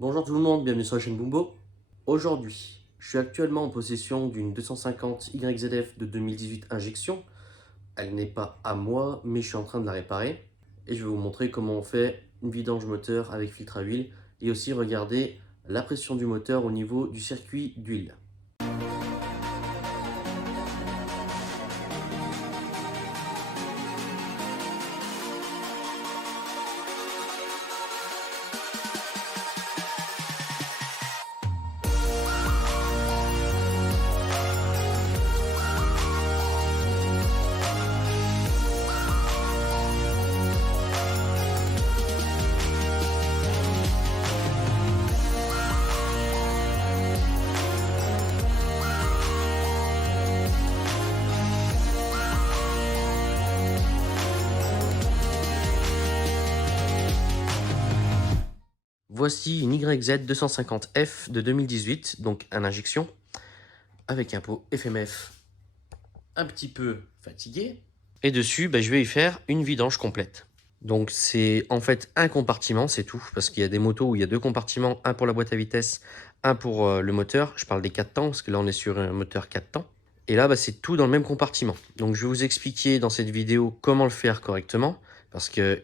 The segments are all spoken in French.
Bonjour tout le monde, bienvenue sur la chaîne Bumbo. Aujourd'hui, je suis actuellement en possession d'une 250 YZF de 2018 injection. Elle n'est pas à moi, mais je suis en train de la réparer. Et je vais vous montrer comment on fait une vidange moteur avec filtre à huile. Et aussi regarder la pression du moteur au niveau du circuit d'huile. Voici une YZ 250F de 2018, donc un injection, avec un pot FMF un petit peu fatigué. Et dessus, je vais y faire une vidange complète. Donc c'est en fait un compartiment, c'est tout, parce qu'il y a des motos où il y a deux compartiments, un pour la boîte à vitesse, un pour le moteur. Je parle des 4 temps, parce que là on est sur un moteur 4 temps. Et là, c'est tout dans le même compartiment. Donc je vais vous expliquer dans cette vidéo comment le faire correctement, parce que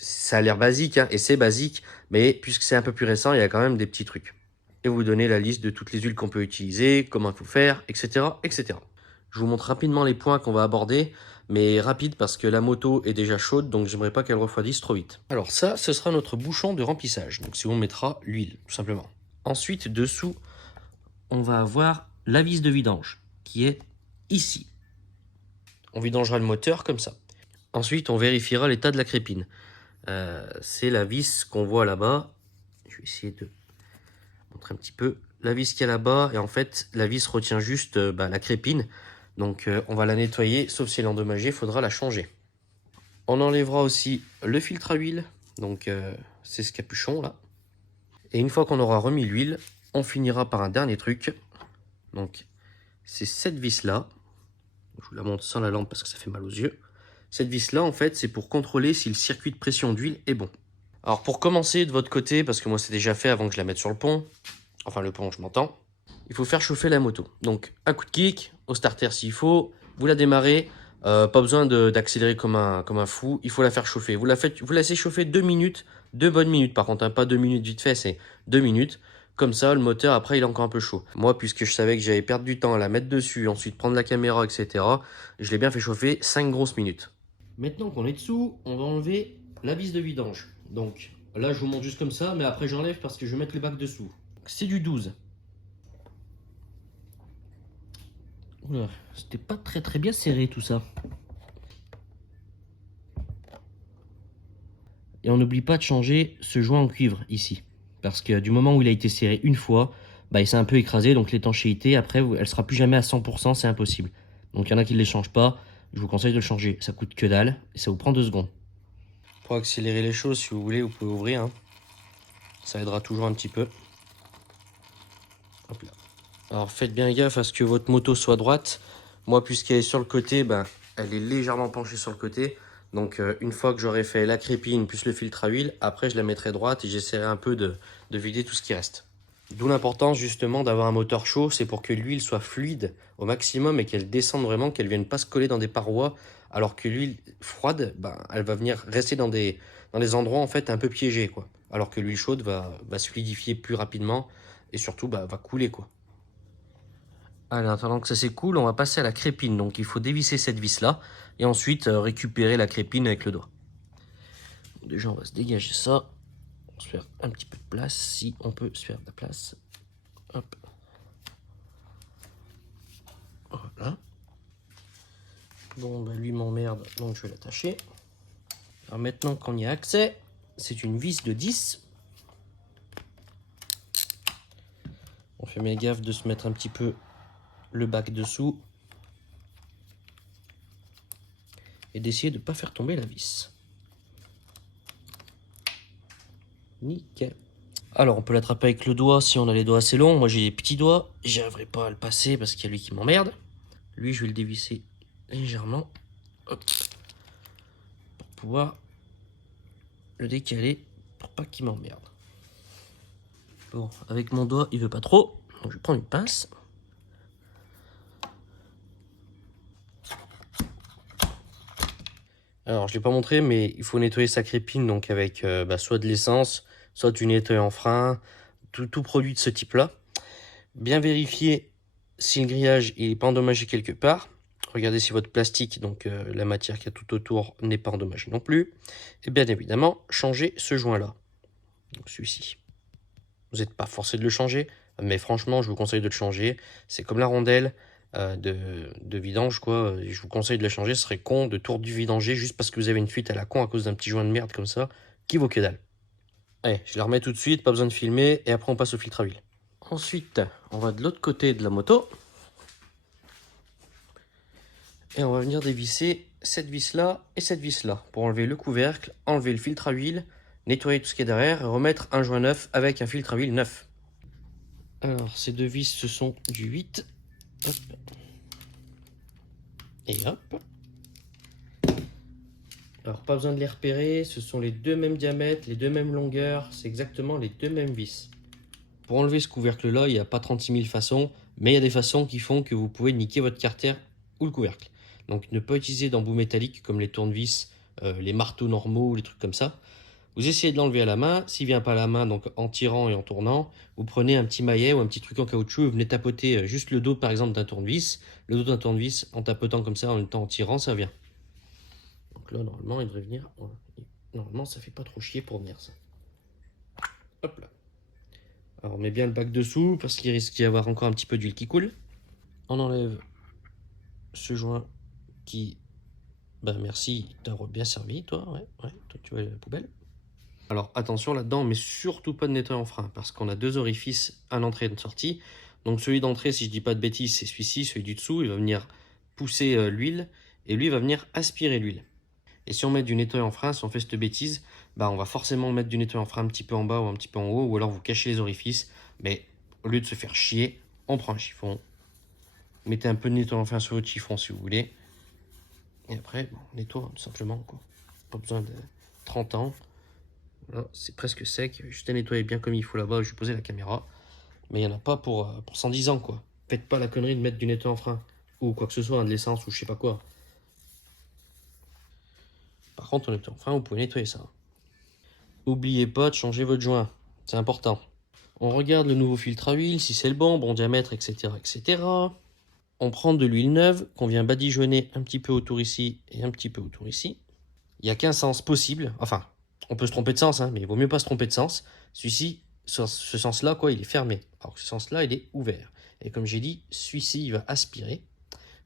ça a l'air basique, hein, et c'est basique, mais puisque c'est un peu plus récent, il y a quand même des petits trucs. Et vous donner la liste de toutes les huiles qu'on peut utiliser, comment il faut faire, etc., etc. Je vous montre rapidement les points qu'on va aborder, mais rapide parce que la moto est déjà chaude, donc j'aimerais pas qu'elle refroidisse trop vite. Alors ça, ce sera notre bouchon de remplissage, donc si on mettra l'huile, tout simplement. Ensuite, dessous, on va avoir la vis de vidange, qui est ici. On vidangera le moteur comme ça. Ensuite, on vérifiera l'état de la crépine. C'est la vis qu'on voit là-bas. Je vais essayer de montrer un petit peu. La vis qu'il y a là-bas, et en fait, la vis retient juste la crépine. Donc on va la nettoyer, sauf si elle est endommagée, il faudra la changer. On enlèvera aussi le filtre à huile, donc c'est ce capuchon là. Et une fois qu'on aura remis l'huile, on finira par un dernier truc. Donc c'est cette vis là. Je vous la montre sans la lampe parce que ça fait mal aux yeux. Cette vis là, en fait, c'est pour contrôler si le circuit de pression d'huile est bon. Alors pour commencer de votre côté, parce que moi c'est déjà fait avant que je la mette sur le pont, enfin le pont je m'entends, il faut faire chauffer la moto. Donc un coup de kick, au starter s'il faut, vous la démarrez, pas besoin d'accélérer comme un fou, il faut la faire chauffer. Vous laissez chauffer 2 minutes, 2 bonnes minutes par contre, hein, pas 2 minutes vite fait, c'est 2 minutes. Comme ça, le moteur, après, il est encore un peu chaud. Moi, puisque je savais que j'allais perdre du temps à la mettre dessus, ensuite prendre la caméra, etc., je l'ai bien fait chauffer 5 grosses minutes. Maintenant qu'on est dessous, on va enlever la vis de vidange. Donc là, je vous montre juste comme ça, mais après j'enlève parce que je vais mettre le bac dessous. C'est du 12. Oula, c'était pas très bien serré tout ça. Et on n'oublie pas de changer ce joint en cuivre ici. Parce que du moment où il a été serré une fois, il s'est un peu écrasé, donc l'étanchéité, après, elle sera plus jamais à 100%, c'est impossible. Donc il y en a qui ne les changent pas, je vous conseille de le changer. Ça coûte que dalle, et ça vous prend 2 secondes. Pour accélérer les choses, si vous voulez, vous pouvez ouvrir. Hein. Ça aidera toujours un petit peu. Hop là. Alors faites bien gaffe à ce que votre moto soit droite. Moi, puisqu'elle est sur le côté, elle est légèrement penchée sur le côté. Donc une fois que j'aurai fait la crépine plus le filtre à huile, après je la mettrai droite et j'essaierai un peu de vider tout ce qui reste. D'où l'importance justement d'avoir un moteur chaud, c'est pour que l'huile soit fluide au maximum et qu'elle descende vraiment, qu'elle ne vienne pas se coller dans des parois, alors que l'huile froide, elle va venir rester dans des endroits en fait un peu piégés, quoi. Alors que l'huile chaude va se fluidifier plus rapidement et surtout va couler, quoi. Allez, en attendant que ça s'écoule, on va passer à la crépine. Donc il faut dévisser cette vis-là et ensuite récupérer la crépine avec le doigt. Bon, déjà, on va se dégager ça. On va se faire un petit peu de place, si on peut se faire de la place. Hop. Voilà. Bon, lui m'emmerde, donc je vais l'attacher. Alors maintenant qu'on y a accès, c'est une vis de 10. On fait bien gaffe de se mettre un petit peu le bac dessous. Et d'essayer de ne pas faire tomber la vis. Nickel. Alors on peut l'attraper avec le doigt si on a les doigts assez longs. Moi j'ai des petits doigts, j'arriverai pas à le passer parce qu'il y a lui qui m'emmerde. Lui je vais le dévisser légèrement. Hop. Pour pouvoir le décaler pour pas qu'il m'emmerde. Bon, avec mon doigt, il veut pas trop. Donc je prends une pince. Alors, je ne l'ai pas montré, mais il faut nettoyer sa crépine donc avec soit de l'essence, soit du nettoyant frein, tout produit de ce type-là. Bien vérifier si le grillage n'est pas endommagé quelque part. Regardez si votre plastique, donc la matière qu'il y a tout autour, n'est pas endommagée non plus. Et bien évidemment, changer ce joint-là. Donc celui-ci. Vous n'êtes pas forcé de le changer, mais franchement, je vous conseille de le changer. C'est comme la rondelle de vidange, quoi. Je vous conseille de le changer. Ce serait con de tout du vidanger juste parce que vous avez une fuite à la con à cause d'un petit joint de merde comme ça, qui vaut que dalle. Allez, je la remets tout de suite, pas besoin de filmer, et après on passe au filtre à huile. Ensuite, on va de l'autre côté de la moto. Et on va venir dévisser cette vis-là et cette vis-là pour enlever le couvercle, enlever le filtre à huile, nettoyer tout ce qui est derrière et remettre un joint neuf avec un filtre à huile neuf. Alors, ces deux vis, ce sont du 8. Hop. Et hop. Alors, pas besoin de les repérer, ce sont les deux mêmes diamètres, les deux mêmes longueurs, c'est exactement les deux mêmes vis. Pour enlever ce couvercle-là, il n'y a pas 36 000 façons, mais il y a des façons qui font que vous pouvez niquer votre carter ou le couvercle. Donc, ne pas utiliser d'embouts métalliques comme les tournevis, les marteaux normaux, les trucs comme ça. Vous essayez de l'enlever à la main. S'il ne vient pas à la main, donc en tirant et en tournant, vous prenez un petit maillet ou un petit truc en caoutchouc et vous venez tapoter juste le dos, par exemple, d'un tournevis. Le dos d'un tournevis, en tapotant comme ça, en même temps en tirant, ça vient. Donc là, normalement, il devrait venir. Normalement, ça fait pas trop chier pour venir, ça. Hop là. Alors, on met bien le bac dessous parce qu'il risque d'y avoir encore un petit peu d'huile qui coule. On enlève ce joint qui... Ben merci, t'as bien servi, toi. Ouais, toi, tu vas à la poubelle. Alors attention là-dedans, mais surtout pas de nettoyant frein, parce qu'on a deux orifices, un entrée et une sortie. Donc celui d'entrée, si je dis pas de bêtises, c'est celui-ci, celui du dessous, il va venir pousser l'huile, et lui va venir aspirer l'huile. Et si on met du nettoyant frein, si on fait cette bêtise, bah on va forcément mettre du nettoyant frein un petit peu en bas ou un petit peu en haut, ou alors vous cachez les orifices. Mais au lieu de se faire chier, on prend un chiffon, mettez un peu de nettoyant frein sur votre chiffon si vous voulez, et après, bon, on nettoie tout simplement, quoi. Pas besoin de 30 ans. C'est presque sec, juste à nettoyer bien comme il faut là-bas, je vais poser la caméra. Mais il n'y en a pas pour 110 ans, quoi. Faites pas la connerie de mettre du nettoyant frein, ou quoi que ce soit, de l'essence, ou je sais pas quoi. Par contre, au nettoyant frein, vous pouvez nettoyer ça. Oubliez pas de changer votre joint, c'est important. On regarde le nouveau filtre à huile, si c'est le bon diamètre, etc., etc. On prend de l'huile neuve, qu'on vient badigeonner un petit peu autour ici, et un petit peu autour ici. Il n'y a qu'un sens possible, enfin, on peut se tromper de sens, hein, mais il vaut mieux pas se tromper de sens. Celui-ci, ce sens-là, quoi, il est fermé. Alors que ce sens-là, il est ouvert. Et comme j'ai dit, celui-ci, il va aspirer.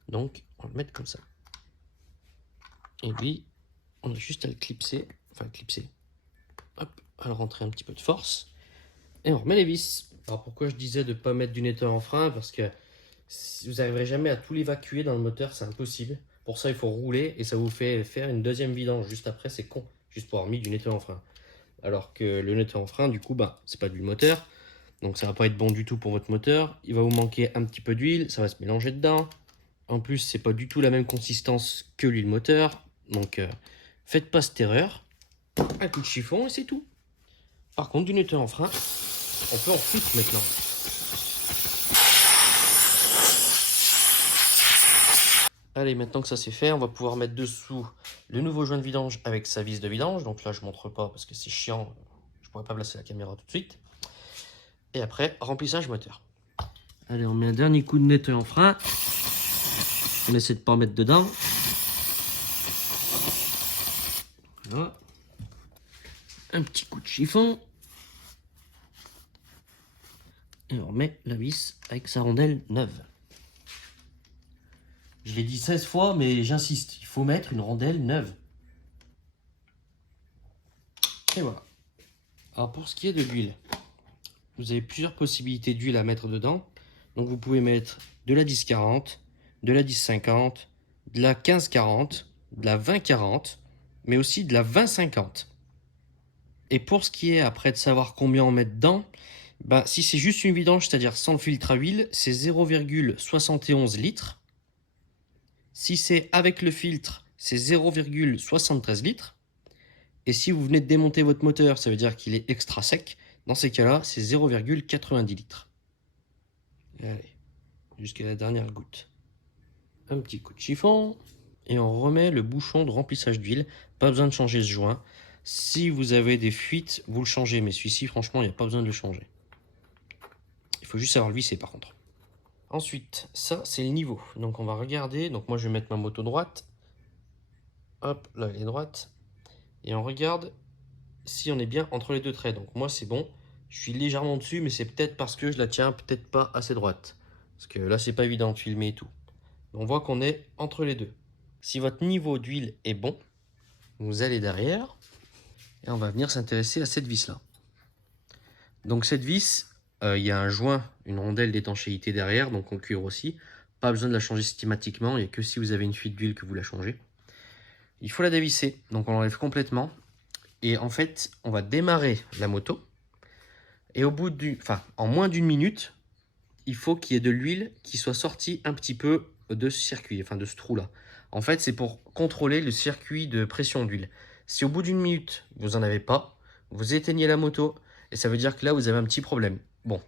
Donc, on va le mettre comme ça. Et lui, on a juste à le clipser. Enfin, le clipser. Hop, à le rentrer un petit peu de force. Et on remet les vis. Alors, pourquoi je disais de ne pas mettre du nettoyant frein? Parce que vous n'arriverez jamais à tout l'évacuer dans le moteur, c'est impossible. Pour ça, il faut rouler et ça vous fait faire une deuxième vidange juste après, c'est con. Juste pour avoir mis du nettoyant frein. Alors que le nettoyant frein, du coup, bah, c'est pas d'huile moteur. Donc ça va pas être bon du tout pour votre moteur. Il va vous manquer un petit peu d'huile, ça va se mélanger dedans. En plus, c'est pas du tout la même consistance que l'huile moteur. Donc faites pas cette erreur. Un coup de chiffon et c'est tout. Par contre, du nettoyant frein, on peut en foutre maintenant. Allez, maintenant que ça c'est fait, on va pouvoir mettre dessous le nouveau joint de vidange avec sa vis de vidange. Donc là, je ne montre pas parce que c'est chiant. Je ne pourrais pas placer la caméra tout de suite. Et après, remplissage moteur. Allez, on met un dernier coup de nettoyant frein. On essaie de ne pas en mettre dedans. Voilà. Un petit coup de chiffon. Et on remet la vis avec sa rondelle neuve. Je l'ai dit 16 fois, mais j'insiste, il faut mettre une rondelle neuve. Et voilà. Alors pour ce qui est de l'huile, vous avez plusieurs possibilités d'huile à mettre dedans. Donc vous pouvez mettre de la 10-40, de la 10-50, de la 15-40, de la 20-40, mais aussi de la 20-50. Et pour ce qui est après de savoir combien on met dedans, bah, si c'est juste une vidange, c'est-à-dire sans le filtre à huile, c'est 0,71 litres. Si c'est avec le filtre, c'est 0,73 litres. Et si vous venez de démonter votre moteur, ça veut dire qu'il est extra sec. Dans ces cas-là, c'est 0,90 litres. Allez, jusqu'à la dernière goutte. Un petit coup de chiffon. Et on remet le bouchon de remplissage d'huile. Pas besoin de changer ce joint. Si vous avez des fuites, vous le changez. Mais celui-ci, franchement, il n'y a pas besoin de le changer. Il faut juste savoir le visser par contre. Ensuite, ça, c'est le niveau. Donc on va regarder. Donc moi, je vais mettre ma moto droite. Hop, là, elle est droite. Et on regarde si on est bien entre les deux traits. Donc moi, c'est bon. Je suis légèrement dessus, mais c'est peut-être parce que je la tiens peut-être pas assez droite. Parce que là, c'est pas évident de filmer et tout. On voit qu'on est entre les deux. Si votre niveau d'huile est bon, vous allez derrière et on va venir s'intéresser à cette vis-là. Donc cette vis, il y a un joint, une rondelle d'étanchéité derrière, donc en cuir aussi. Pas besoin de la changer systématiquement, il n'y a que si vous avez une fuite d'huile que vous la changez. Il faut la dévisser, donc on l'enlève complètement. Et en fait, on va démarrer la moto. Et au bout en moins d'une minute, il faut qu'il y ait de l'huile qui soit sortie un petit peu de ce circuit, enfin de ce trou-là. En fait, c'est pour contrôler le circuit de pression d'huile. Si au bout d'une minute, vous n'en avez pas, vous éteignez la moto et ça veut dire que là, vous avez un petit problème. Bon,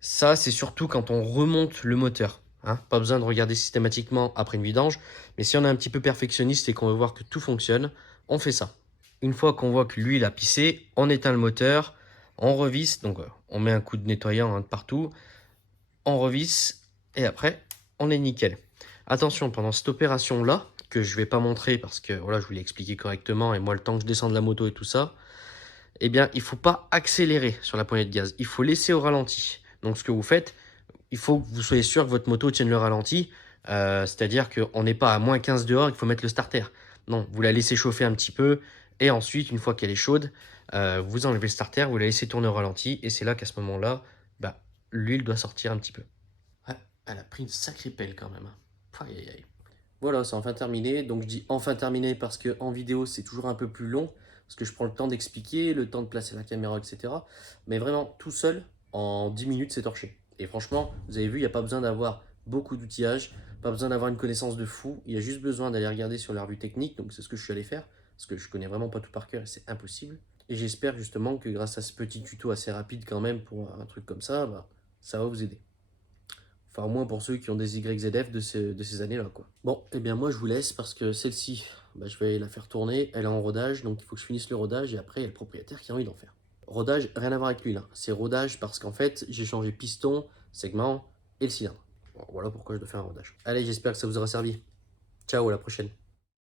ça, c'est surtout quand on remonte le moteur. Hein. Pas besoin de regarder systématiquement après une vidange, mais si on est un petit peu perfectionniste et qu'on veut voir que tout fonctionne, on fait ça. Une fois qu'on voit que l'huile a pissé, on éteint le moteur, on revisse, donc on met un coup de nettoyant de partout, on revisse et après on est nickel. Attention, pendant cette opération là que je vais pas montrer parce que voilà, je vous l'ai expliqué correctement et moi le temps que je descende la moto et tout ça, eh bien il faut pas accélérer sur la poignée de gaz, il faut laisser au ralenti. Donc ce que vous faites, il faut que vous soyez sûr que votre moto tienne le ralenti, c'est-à-dire qu'on n'est pas à moins 15 dehors, il faut mettre le starter. Non, vous la laissez chauffer un petit peu et ensuite une fois qu'elle est chaude, vous enlevez le starter, vous la laissez tourner au ralenti et c'est là qu'à ce moment-là, bah, l'huile doit sortir un petit peu. Ouais, elle a pris une sacrée pelle quand même. Aïe, aïe, aïe. Voilà, c'est enfin terminé. Donc je dis enfin terminé parce que en vidéo c'est toujours un peu plus long. Parce que je prends le temps d'expliquer, le temps de placer la caméra, etc. Mais vraiment, tout seul, en 10 minutes, c'est torché. Et franchement, vous avez vu, il n'y a pas besoin d'avoir beaucoup d'outillage, pas besoin d'avoir une connaissance de fou. Il y a juste besoin d'aller regarder sur la revue technique. Donc c'est ce que je suis allé faire. Parce que je connais vraiment pas tout par cœur et c'est impossible. Et j'espère justement que grâce à ce petit tuto assez rapide quand même pour un truc comme ça, bah, ça va vous aider. Enfin, au moins pour ceux qui ont des YZF de ces années-là, quoi. Bon, eh bien moi je vous laisse parce que celle-ci, bah, je vais la faire tourner. Elle est en rodage, donc il faut que je finisse le rodage et après il y a le propriétaire qui a envie d'en faire. Rodage, rien à voir avec l'huile. Hein. C'est rodage parce qu'en fait, j'ai changé piston, segment et le cylindre. Bon, voilà pourquoi je dois faire un rodage. Allez, j'espère que ça vous aura servi. Ciao, à la prochaine.